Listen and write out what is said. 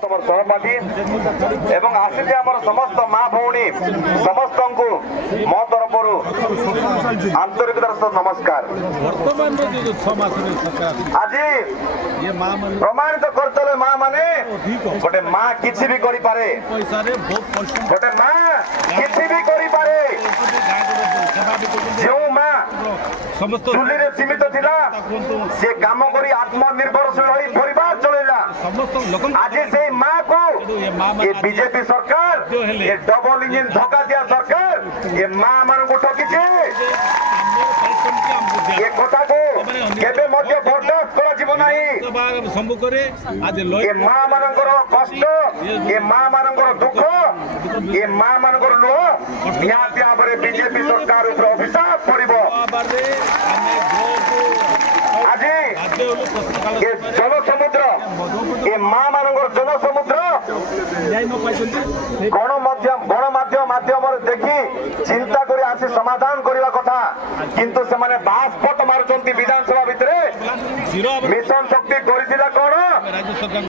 सहपाठी एवं आसिथे आमर समस्त माँ भौणी समस्त को मो तरफ आंतरिकतार सह नमस्कार। आज प्रमाणित करते माँ माने गोटे माँ किसी भी करि पारे, गोटे माँ किसी भी करि पारे। जो माँ चुली रे सीमित थिला से काम करी आत्मनिर्भरशील होई परिवार चलेला। आज से माँ को ये बीजेपी सरकार ये डबल इंजिन धोखा दिया सरकार ये माँ मान को ठकी ये कथा को केबे मध्य बर्दाश्त करा जीव नाही। ये माँ मानकर कष्ट ये माँ मानकर दुख ये माँ मानकर लुह निहाती भाव बीजेपी सरकार ऊपर अभिशाप पड़िबो। आज ये जनसमुद्र ये माँ मानकर जनसमुद्र गणमाध्यम माध्यम देखी चिंता करी आसी समाधान करने कथा किंतु से माने बास्फोट मारुचंती विधानसभा भितरे मिशन शक्ति करिदिला कोन।